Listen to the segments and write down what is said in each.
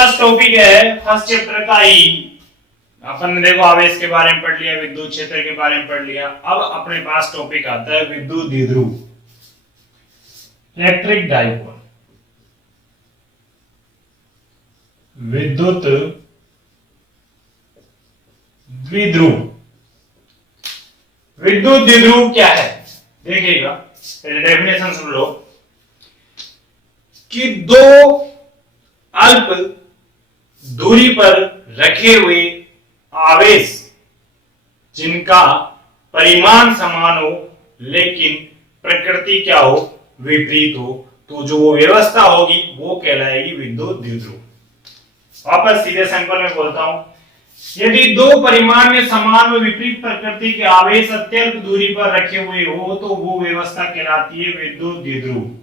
पास topic है first chapter का ही। अपन ने देखो आवेश के बारे में पढ़ लिया, विद्युत क्षेत्र के बारे में पढ़ लिया। अब अपने पास टॉपिक आता है विद्युत द्विध्रुव, इलेक्ट्रिक डाइपोल। विद्युत द्विध्रुव, विद्युत द्विध्रुव क्या है देखिएगा, पहले डेफिनेशन सुन लो कि दो अल्प दूरी पर रखे हुए आवेश जिनका परिमाण समान हो लेकिन प्रकृति क्या हो, विपरीत हो, तो जो वो व्यवस्था होगी वो कहलाएगी विद्युत द्विध्रुव। वापस सीधे सिंपल में बोलता हूं, यदि दो परिमाण में समान व विपरीत प्रकृति के आवेश अत्यल्प दूरी पर रखे हुए हो तो वो व्यवस्था कहलाती है विद्युत द्विध्रुव।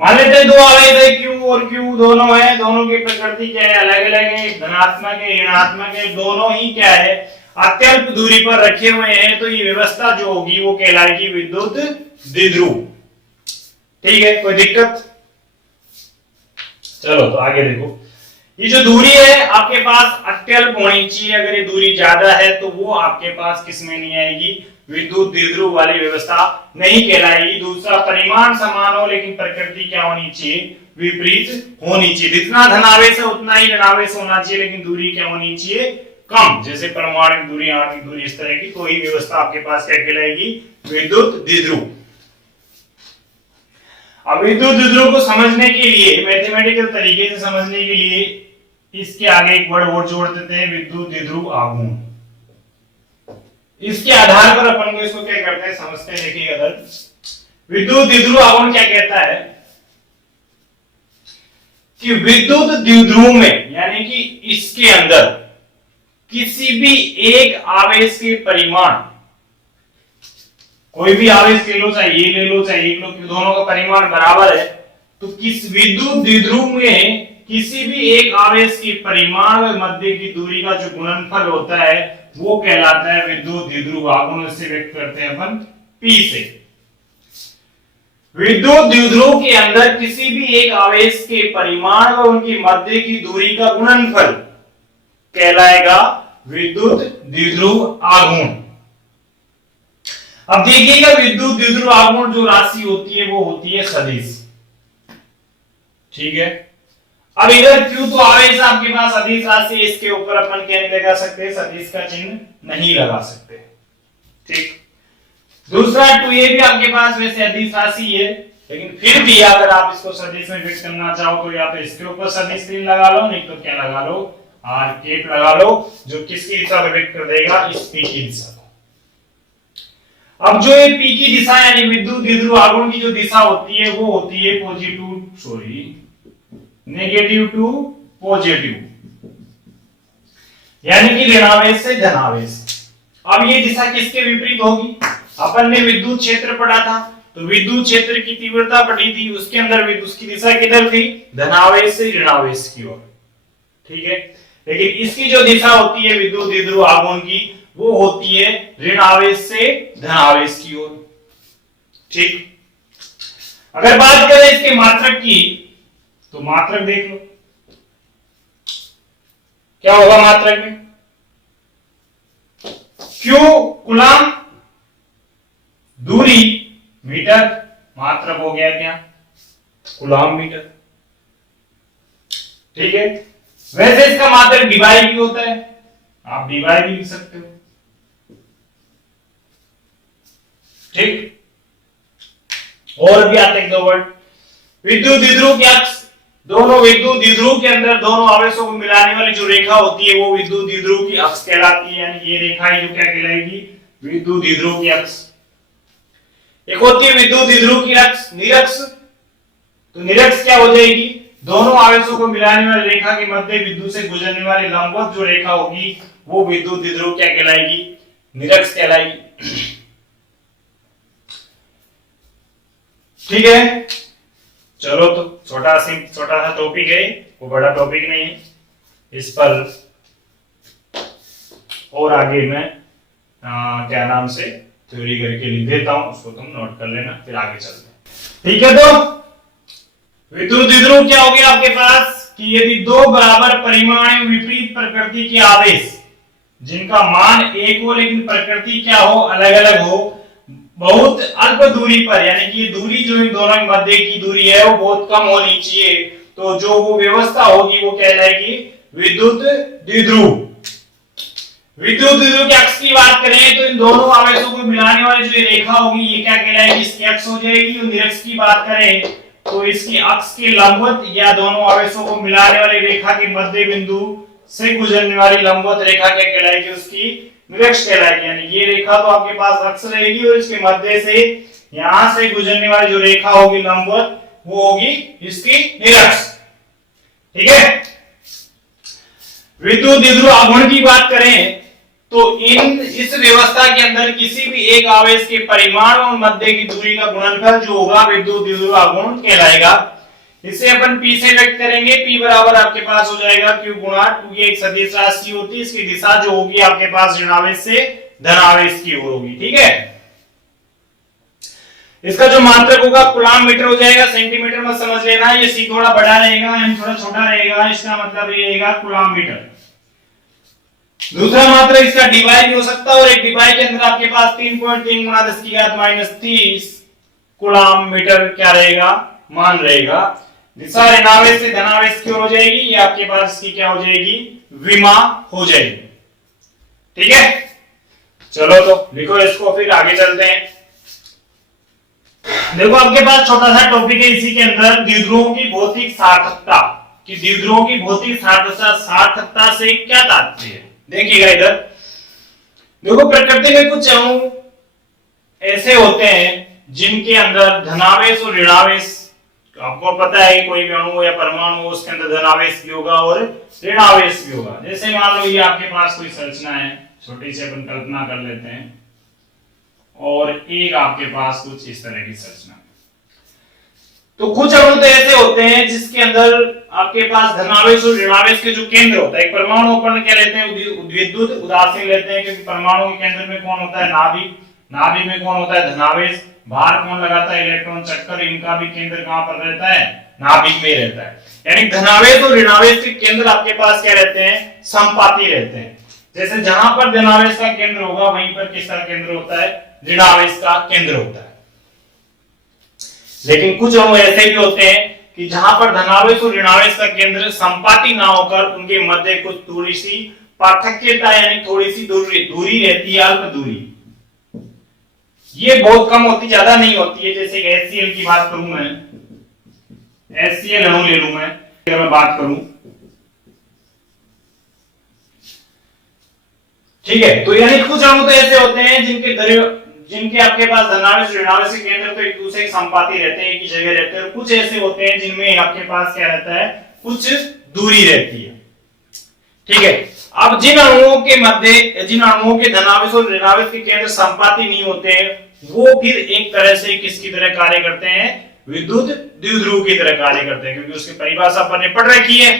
मान लेते हैं दो आवेश है Q और Q दोनों है, दोनों की प्रकृति क्या है, अलग अलग है, धनात्मक है ऋणात्मक है, दोनों ही क्या है अत्यल्प दूरी पर रखे हुए हैं, तो ये व्यवस्था जो होगी वो कहलाएगी विद्युत द्विध्रुव। ठीक है, कोई दिक्कत? चलो तो आगे देखो, ये जो दूरी है आपके पास अत्यल्प होनी चाहिए। अगर ये दूरी ज्यादा है तो वो आपके पास किसमें नहीं आएगी, विद्युत द्विध्रुव वाली व्यवस्था नहीं कहलाएगी। दूसरा, परिमाण समान हो लेकिन प्रकृति क्या होनी चाहिए, विपरीत होनी चाहिए। जितना धनावेश है उतना ही ऋणावेश होना चाहिए लेकिन दूरी क्या होनी चाहिए, कम। जैसे परमाणु दूरी, आणविक दूरी, इस तरह की कोई व्यवस्था आपके पास क्या कहलाएगी, विद्युत द्विध्रुव। अब विद्युत द्विध्रुव को समझने के लिए, मैथमेटिकल तरीके से समझने के लिए इसके आगे एक वर्ड और जोड़ देते हैं, विद्युत द्विध्रुव आघूर्ण। इसके आधार पर अपन को इसको क्या करते हैं समझते हैं। देखिए अगर विद्युत द्विध्रुव आघूर्ण क्या कहता है कि विद्युत द्विध्रुव में, यानी कि इसके अंदर किसी भी एक आवेश के परिमाण, कोई भी आवेश ले लो, चाहे ये ले लो चाहे ये लो, दोनों का परिमाण बराबर है, तो किस विद्युत द्विध्रुव में किसी भी एक आवेश के परिमाण और मध्य की दूरी का जो गुणनफल होता है वो कहलाता है विद्युत द्विध्रुव आघूर्ण। से व्यक्त करते हैं अपन P से। विद्युत द्विध्रुव के अंदर किसी भी एक आवेश के परिमाण और उनकी मध्य की दूरी का गुणनफल कहलाएगा विद्युत द्विध्रुव आघूर्ण। अब देखिएगा विद्युत द्विध्रुव आघूर्ण जो राशि होती है वो होती है सदिश। ठीक है, अब इधर Q तो आवेश आपके पास सदिश राशि, इसके ऊपर अपन क्या नहीं लगा सकते, सदिश का चिन्ह नहीं लगा सकते। ठीक, दूसरा 2a भी आपके पास वैसे सदिश राशि है, लेकिन फिर भी अगर आप इसको सदिश में व्यक्त करना चाहो तो या तो इसके ऊपर सदिश चिन्ह लगा लो, नहीं तो क्या लगा लो, r कैप लगा लो, जो किसकी दिशा में व्यक्त कर देगा, इस P की दिशा को। अब जो ये P की दिशा यानी विद्युत द्विध्रुव आघूर्ण की जो दिशा होती है वो होती है नेगेटिव टू पॉजिटिव, यानी कि ऋणावेश से धनावेश। अब ये दिशा किसके विपरीत होगी, अपन ने विद्युत क्षेत्र पढ़ा था, तो विद्युत क्षेत्र की तीव्रता पढ़ी थी, उसके अंदर विद्युत की दिशा किधर थी, धनावेश से ऋणावेश की ओर। ठीक है, लेकिन इसकी जो दिशा होती है विद्युत द्विध्रुव आघूर्ण की वो होती है ऋणावेश से धनावेश की ओर। ठीक, अगर बात करें इसके मात्रक की तो मात्रक देख लो क्या होगा मात्रक में, Q कूलम, दूरी मीटर, मात्रक हो गया क्या, कूलम मीटर। ठीक है, वैसे इसका मात्रक डीवाई भी होता है, आप डीवाई भी लिख सकते हो। ठीक, और भी आते हैं दो वर्ड, विद्युत द्विध्रुव के अक्ष, दोनों विद्युत द्विध्रुव के अंदर दोनों आवेशों को मिलाने वाली जो रेखा होती है वो विद्युत द्विध्रुव की अक्ष कहलाती है, यानी ये रेखा है जो क्या कहलाएगी, विद्युत द्विध्रुव की अक्ष। एक होती है विद्युत द्विध्रुव की अक्ष निरक्ष, तो निरक्ष क्या हो जाएगी, दोनों आवेशों को मिलाने वाली रेखा के मध्य विद्युत से गुजरने वाली लंबवत जो रेखा होगी वो विद्युत द्विध्रुव क्या कहलाएगी, निरक्ष कहलाएगी। ठीक है, चलो तो छोटा सा टॉपिक है, वो बड़ा टॉपिक नहीं है, इस पर और आगे मैं क्या नाम से थ्योरी करके लिख देता हूं, उसको तुम नोट कर लेना, फिर आगे चलते हैं। ठीक है, तो विद्युत द्विध्रुव क्या हो गया आपके पास कि यदि दो बराबर परिमाण विपरीत प्रकृति के आवेश जिनका मान एक हो लेकिन प्रकृति क्या हो, अलग अलग हो, बहुत अल्प दूरी पर, यानी कि दूरी जो इन दोनों के मध्य की दूरी है वो बहुत कम होनी चाहिए, तो जो वो व्यवस्था होगी वो कहलाएगी विद्युत द्विध्रुव। विद्युत द्विध्रुव के अक्ष की बात करें तो इन दोनों आवेशों को मिलाने वाली जो रेखा होगी ये क्या कहलाएगी, इसकी अक्ष हो जाएगी। और निरक्ष की बात करें तो इसकी अक्ष के लंबवत या दोनों आवेशों को मिलाने वाली रेखा के मध्य बिंदु से गुजरने वाली लंबवत रेखा क्या कहलाएगी, उसकी निरक्ष कहलाएगी। यानी ये रेखा तो आपके पास अक्ष रहेगी और इसके मध्य से यहां से गुजरने वाली जो रेखा होगी लंबवत वो होगी इसकी निरक्ष। ठीक है। विद्युत द्विध्रुव आघूर्ण की बात करें तो इस व्यवस्था के अंदर किसी भी एक आवेश के परिमाण और मध्य की दूरी का गुणनफल जो होगा विद्युत द्विध्रुव आघूर्ण कहलाएगा। इसे अपन P से व्यक्त करेंगे। P बराबर आपके पास हो जाएगा Q गुणा 2, ये एक सदिश राशि होती है, इसकी दिशा जो होगी आपके पास ऋणावेश से धनावेश की ओर होगी। ठीक है। इसका जो मात्रक होगा कूलम मीटर हो जाएगा, सेंटीमीटर में समझ लेना। ये C थोड़ा बड़ा रहेगा, M थोड़ा छोटा रहेगा, इसका मतलब ये रहेगा कूलम मीटर। दूसरा मात्रक इसका डिवाई भी हो सकता है और एक डिवाई के अंदर आपके पास 3.3 गुणा 10 की घात -30 कूलम मीटर क्या रहेगा, मान रहेगा। दिशा ऋणावेश से धनावेश की ओर हो जाएगी, ये आपके पास इसकी क्या हो जाएगी, विमा हो जाएगी। ठीक है। चलो तो लिखो इसको, फिर आगे चलते हैं। देखो आपके पास छोटा सा टॉपिक है इसी के अंदर, द्विध्रुवों की भौतिक सार्थकता। कि द्विध्रुवों की भौतिक सार्थकता से क्या तात्पर्य है, देखिएगा इधर। देखो प्रकृति में कुछ अणु ऐसे होते हैं जिनके अंदर धनावेश और ऋणावेश, आपको पता है कोई भी अणु या परमाणु हो उसके अंदर धनावेश भी होगा और ऋणावेश भी होगा। जैसे मान लो ये आपके पास कोई संरचना है, छोटी सी अपन कल्पना कर लेते हैं, और एक आपके पास कुछ इस तरह की संरचना। तो कुछ अणु तो ऐसे होते हैं जिसके अंदर आपके पास धनावेश और ऋणावेश के जो केंद्र होता है, एक परमाणु अपन क्या लेते हैं, विद्युत उदासीन लेते हैं, क्योंकि परमाणु के केंद्र में कौन होता है, नाभिक। नाभिक में कौन होता है, धनावेश। बाहर कौन लगाता है, इलेक्ट्रॉन चक्कर। इनका भी केंद्र कहां पर रहता है, नाभिक में रहता है। यानी धनावेश और ऋणावेश के केंद्र आपके पास क्या रहते हैं, संपाती रहते हैं। जैसे जहां पर धनावेश का केंद्र होगा वहीं पर किसका केंद्र होता है, ऋणावेश का केंद्र होता है। लेकिन कुछ अणु ऐसे भी होते हैं कि जहां पर धनावेश और ऋणावेश का केंद्र संपाती ना होकर उनके मध्य कुछ थोड़ी सी पार्थक्यता यानी थोड़ी सी दूरी रहती है, अल्प दूरी। ये बहुत कम होती, ज्यादा नहीं होती है। जैसे HCl की बात करूं मैं, HCl अणु ले लूं मैं, अगर मैं बात करूं, ठीक है। तो यानी कुछ अणु तो ऐसे होते हैं जिनके आपके पास धनावेश ऋणावेश के केंद्र तो एक दूसरे के संपाती रहते हैं, एक ही जगह रहते हैं। और कुछ ऐसे होते हैं जिनमें आपके पास क्या रहता है, कुछ दूरी रहती है। ठीक है। अब जिन अणुओं के धनावेश और ऋणावेश के केंद्र संपाती नहीं होते हैं वो फिर एक तरह से किसकी तरह कार्य करते हैं, विद्युत द्विध्रुव की तरह कार्य करते हैं। क्योंकि उसकी परिभाषा अपन ने पढ़ रखी है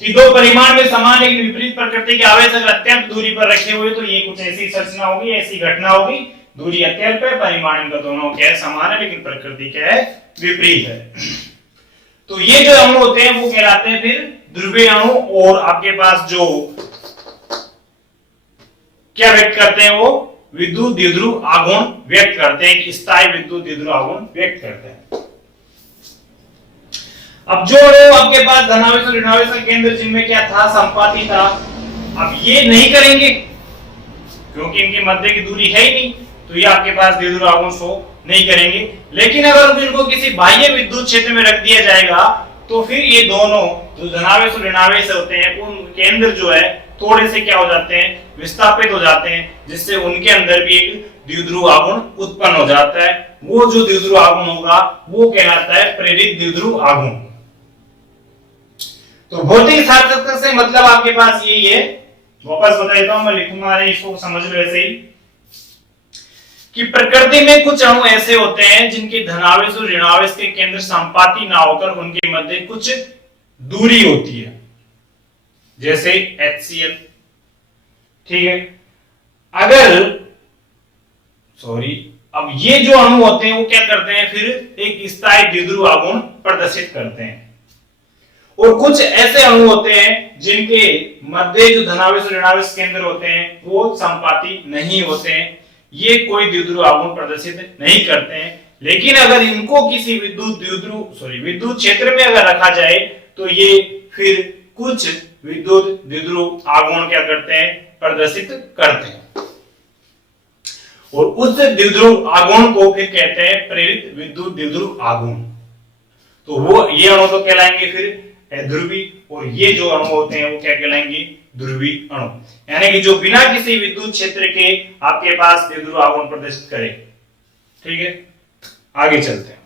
कि दो परिमाण में समान लेकिन विपरीत प्रकृति के आवेश अगर अत्यल्प दूरी पर रखे हुए तो ये कुछ ऐसी संरचना होगी, ऐसी घटना होगी। दूरी अत्यल्प है, परिमाण इनका दोनों क्या है, समान है, लेकिन प्रकृति क्या है, विपरीत है। तो ये जो अणु होते हैं वो कहलाते हैं फिर ध्रुवीय अणु। और आपके पास जो क्या व्यक्त करते हैं, वो विद्युत द्विध्रुव आघूर्ण व्यक्त करते हैं, स्थायी विद्युत द्विध्रुव आघूर्ण व्यक्त करते हैं। अब जो आपके पास धनावेश और ऋणावेश का केंद्र जिनमें क्या था, संपाती था, अब ये नहीं करेंगे क्योंकि इनके मध्य की दूरी है ही नहीं, तो ये आपके पास द्विध्रुव आघूर्ण शो नहीं करेंगे। लेकिन अगर इनको किसी बाह्य विद्युत क्षेत्र में रख दिया जाएगा तो फिर ये दोनों जो धनावेश और ऋणावेश होते हैं उन केंद्र जो है थोड़े से क्या हो जाते हैं, विस्थापित हो जाते हैं, जिससे उनके अंदर भी एक द्विध्रुव आघूर्ण उत्पन्न हो जाता है। वो जो द्विध्रुव आघूर्ण होगा वो कहलाता है प्रेरित द्विध्रुव आघूर्ण। तो भौतिक सार्थकता से मतलब आपके पास यही है, वापस बता देता हूं, मैं लिखूंगा इसको समझ लो ऐसे ही, कि प्रकृति में कुछ अणु ऐसे होते हैं जिनके धनावेश और ऋणावेश के केंद्र संपाती ना होकर उनके मध्य कुछ दूरी होती है, जैसे HCl। ठीक है। अब ये जो अणु होते हैं वो क्या करते हैं, फिर एक स्थायी द्विध्रुव आघूर्ण प्रदर्शित करते हैं। और कुछ ऐसे अणु होते हैं जिनके मध्य जो धनावेश और ऋणावेश केंद्र होते हैं वो संपाती नहीं होते हैं, ये कोई द्विध्रुव आघूर्ण प्रदर्शित नहीं करते हैं। लेकिन अगर इनको किसी विद्युत क्षेत्र में अगर रखा जाए तो ये फिर कुछ विद्युत द्विध्रुव आघूर्ण क्या करते हैं, प्रदर्शित करते हैं। और उस द्विध्रुव आघूर्ण को फिर कहते हैं प्रेरित विद्युत द्विध्रुव आघूर्ण। तो वो ये अणु तो कहलाएंगे फिर ध्रुवी, और ये जो अणु होते हैं वो क्या कहलाएंगे, ध्रुवी अणु। यानी कि जो बिना किसी विद्युत क्षेत्र के आपके पास द्विध्रुव आघूर्ण प्रदर्शित करे। ठीक है, आगे चलते हैं।